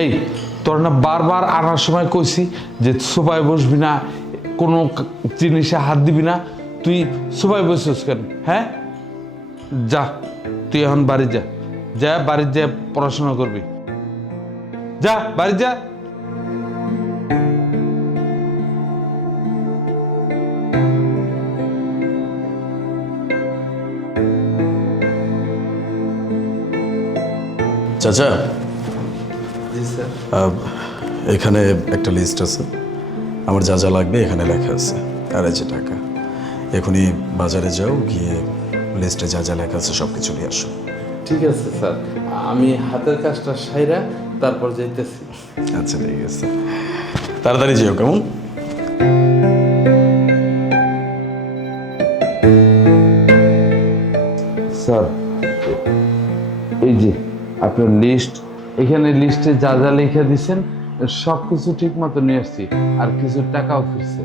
এই তোর না বারবার আনার সময় কইছি যে সোফায় বসবি না, কোনো জিনিসে হাত দিবি না, তুই সোফায় বসছিস কেন? হ্যাঁ, যা তুই এখন বাড়ি যা, যা বাড়ির যা পড়াশোনা করবি, যা বাড়ি যা। চাচা, জি স্যার। এখানে একটা লিস্ট আছে, আমার যা যা লাগবে এখানে লেখা আছে, আর এই যে টাকা। এখনই বাজারে যাও, গিয়ে লিস্টে যা যা লেখা আছে সব কিছু নিয়ে আসো। ঠিক আছে স্যার, আমি হাতের কাজটা সাইরা তারপর যাইতেছি। আচ্ছা ঠিক আছে, তাড়াতাড়ি যেও কেমন। স্যার, এই যে আপনার লিস্ট, এখানে লিস্টে যা যা লিখে দিচ্ছেন সব কিছু ঠিক মতো নিয়ে আসছি, আর কিছু টাকাও ফিরছে।